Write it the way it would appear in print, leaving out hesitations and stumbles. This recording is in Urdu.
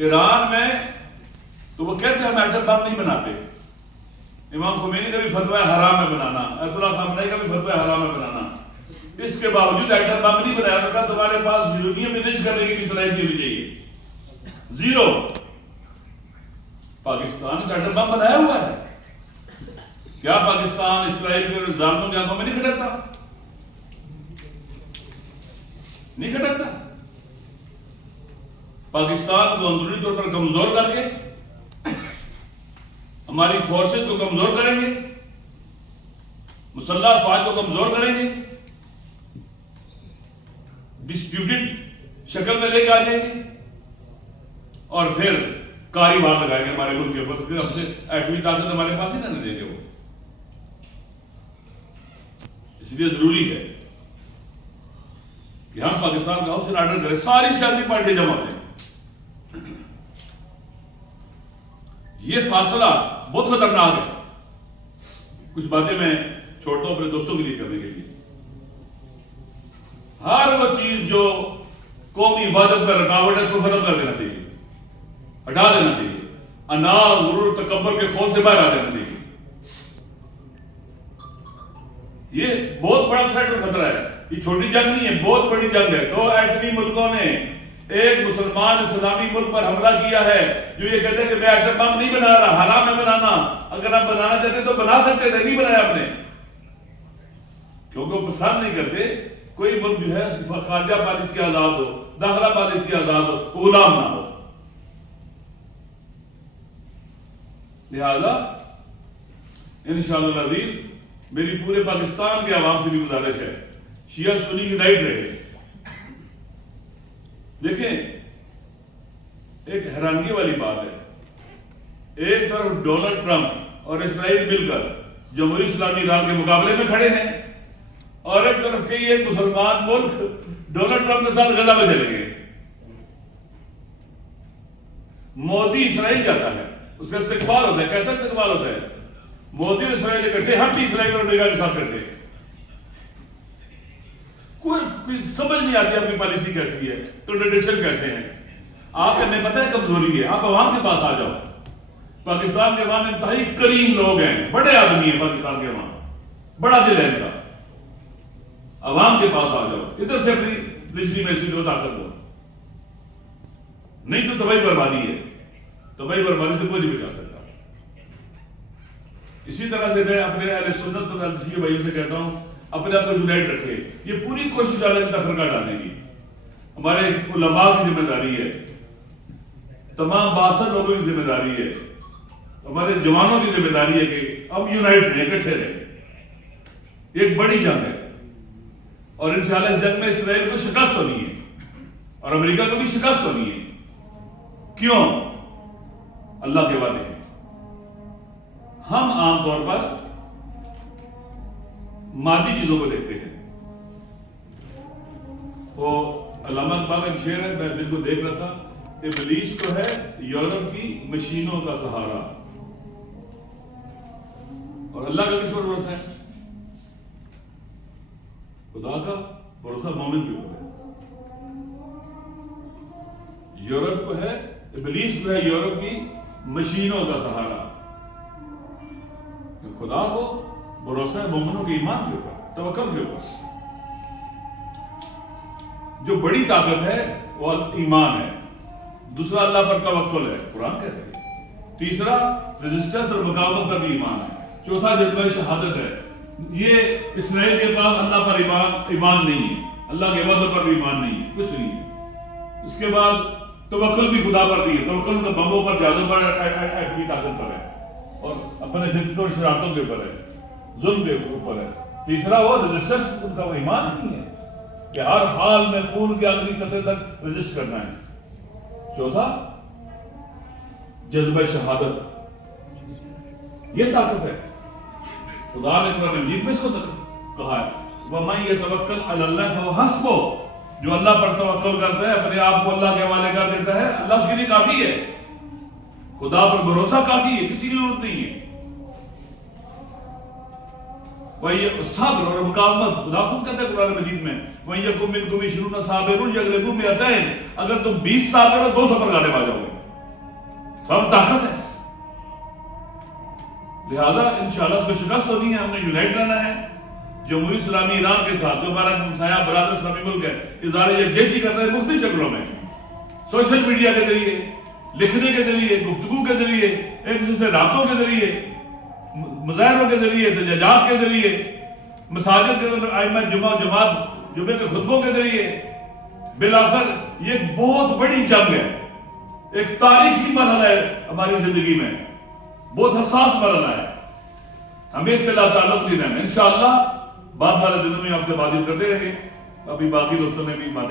ایران میں تو وہ کہتے ہیں ہم ایٹم بم نہیں بناتے. امام خمینی کا بھی فتویٰ حرام ہے بنانا, ایت اللہ خامنئی کا بھی فتویٰ حرام ہے بنانا. اس کے باوجود ایٹم بم نہیں بنایا. تو کہا تمہارے پاس یورینیم انرج کرنے کی بھی صلاحیت ہونی چاہیے. زیرو. پاکستان کا ایٹم بم بنایا ہوا ہے. کیا پاکستان اسرائیل کے ظالموں کی آنکھوں میں نہیں کھٹکتا؟ نہیں کھٹکتا. پاکستان کو اندرونی طور پر کمزور کر کے ہماری فورسز کو کمزور کریں گے, مسلح افواج کو کمزور کریں گے, ڈسپیوٹڈ شکل میں لے کے آ جائیں گے, اور پھر کاری وار لگائیں گے ہمارے ملک کے اوپر. پھر ہم سے ایٹمی طاقت ہمارے پاس ہی نہ دیں گے وہ. اس لیے ضروری ہے کہ ہم پاکستان کا ہاؤس اینڈ آرڈر کریں, ساری سیاسی پارٹیاں جمع کریں. یہ فاصلہ بہت خطرناک ہے. کچھ باتیں میں چھوڑتا ہوں اپنے دوستوں کے لیے کرنے کے لیے. ہر وہ چیز جو قومی حفاظت پر رکاوٹ ہے اس کو ختم کر دینا چاہیے, ہٹا دینا چاہیے. انا غرور تکبر کے خول سے باہر آ دینا چاہیے. یہ بہت بڑا تھریٹ اور خطرہ ہے. یہ چھوٹی جنگ نہیں ہے, بہت بڑی جنگ ہے. دو ایٹمی ملکوں نے ایک مسلمان اسلامی ملک پر حملہ کیا ہے جو یہ کہتے ہیں کہ میں ایٹم بم نہیں بنا رہا, حرام ہے بنانا. اگر آپ بنانا چاہتے تو بنا سکتے تھے, نہیں بنایا آپ نے, کیونکہ وہ پسند نہیں کرتے کوئی ملک جو ہے اس کی خارجہ پالیسی کی آزاد ہو, داخلہ پالیسی کی آزاد ہو, غلام نہ ہو. لہذا انشاءاللہ العزیز میری پورے پاکستان کے عوام سے بھی گزارش ہے, شیعہ سنی یونائٹ رہے. دیکھیں ایک حیرانگی والی بات ہے, ایک طرف ڈونلڈ ٹرمپ اور اسرائیل مل کر جمہوری اسلامی ایران کے مقابلے میں کھڑے ہیں, اور ایک طرف کئی ایک مسلمان ملک ڈونلڈ ٹرمپ کے ساتھ غزہ میں چلے گئے. مودی اسرائیل جاتا ہے, اس کا استقبال ہوتا ہے. کیسا استقبال ہوتا ہے؟ مودی اور اسرائیل اکٹھے, ہم بھی اسرائیل اور امریکہ کے ساتھ کرتے ہیں. کوئی سمجھ نہیں آتی آپ کی پالیسی کیسی ہے, کنٹرڈکشن کیسے ہیں. آپ کو ہمیں پتہ ہے کمزوری ہے, آپ عوام کے پاس آ جاؤ. پاکستان کے عوام انتہائی کریم لوگ ہیں, بڑے آدمی ہیں پاکستان کے عوام, بڑا دل ہے ان کا. عوام کے پاس آ جاؤ, ادھر سے اپنی بجلی میں سے جو طاقت ہو. نہیں تو تباہی بربادی ہے, تباہی بربادی سے کوئی نہیں بچا سکتا. اسی طرح سے میں اپنے اہل سنت اور شیعہ بھائیوں سے کہتا ہوں اپنے آپ کو یونائٹ رکھے. یہ پوری کوشش ہے تفرقہ ڈالنے کی. ہمارے علماء کی ذمہ داری ہے, تمام 62 لوگوں کی ذمہ داری ہے, ہمارے جوانوں کی ذمہ داری ہے کہ اب یونائٹ رہیں, اکٹھے رہیں. یہ ایک بڑی جنگ ہے, اور انشاءاللہ اس جنگ میں اسرائیل کو شکست ہونی ہے اور امریکہ کو بھی شکست ہونی ہے. کیوں؟ اللہ کے وعدے ہیں. ہم عام طور پر مادی چیزوں کو دیکھتے ہیں. وہ علامہ اقبال کا ایک شعر ہے, میں دل کو دیکھ رہا تھا, ابلیس تو ہے یورپ کی مشینوں کا سہارا, اور اللہ کا کس پر بھروسہ ہے؟ خدا کا بھروسہ مومن کے اوپر ہے. یورپ کو ہے, ابلیس کو ہے یورپ کی مشینوں کا سہارا. خدا کو بھروسہ ہے مومنوں کے ایمان کے اوپر, توکل کے اوپر. جو بڑی طاقت ہے وہ ایمان ہے. دوسرا اللہ پر توکل ہے, قرآن کہتا ہے. تیسرا رزسٹنس اور مقاومت پر بھی ایمان ہے. چوتھا جذبہ شہادت ہے. یہ اسرائیل کے پاس اللہ پر ایمان نہیں ہے, اللہ کے وعدوں پر بھی ایمان نہیں ہے, کچھ نہیں ہے. اس کے بعد توکل بھی خدا پر بھی ہے. توکل کا بموں پر, جادو پر, ایٹمی طاقت پر ہے, اور اپنے فتنوں اور شرارتوں کے اوپر ہے, ظلم کے اوپر ہے. تیسرا وہ رزسٹنس, ان کا وہ ایمان نہیں ہے کہ ہر حال میں خون کے آخری قطرے تک رزسٹ کرنا ہے. چوتھا جذبہ شہادت, یہ طاقت ہے. خدا نے قرآن مجید میں اس کو کہا ہے, وَمَن يَتَوَكَّلْ عَلَى اللَّهِ فَهُوَ حَسْبُهُ. جو اللہ پر توکل کرتا ہے, اپنے آپ کو اللہ کے حوالے کر دیتا ہے, اللہ اس کے لیے کافی ہے. خدا پر بھروسہ کافی ہے, کسی کی ضرورت نہیں ہے. وہی صبر اور مقاومت, خدا خود کہتا ہے قرآن مجید میں, وَإِن يَكُن مِّنكُمْ 20 صَابِرُونَ يَغْلِبُوا مِئَتَيْنِ. اگر تم 20 صابر ہو 200 پر غالب آ جاؤ گے. سب طاقت ہے. لہذا انشاءاللہ اس کو شکست ہونی ہے. ہم نے یونائٹ رہنا ہے. جمہوری اسلامی ایران کے ساتھ جو ہمارا ہمسایہ برادر اسلامی ملک ہے اظہار یکجہتی کر رہے ہیں مختلف شکلوں میں, سوشل میڈیا کے ذریعے, لکھنے کے ذریعے, گفتگو کے ذریعے, ایک دوسرے سے رابطوں کے ذریعے, مظاہروں کے ذریعے, احتجاجات کے ذریعے, مساجد کے اندر ائمہ جماعت جمعے کے خطبوں کے ذریعے. بالآخر یہ ایک بہت بڑی جنگ ہے, ایک تاریخی مرحلہ ہے ہماری زندگی میں, بہت حساس مرحلہ ہے. ہمیں اس سے اللہ تعلق نہیں رہنا. انشاءاللہ بعد والے دنوں میں آپ سے بات چیت کرتے رہیں گے. ابھی باقی دوستوں نے بھی باتیں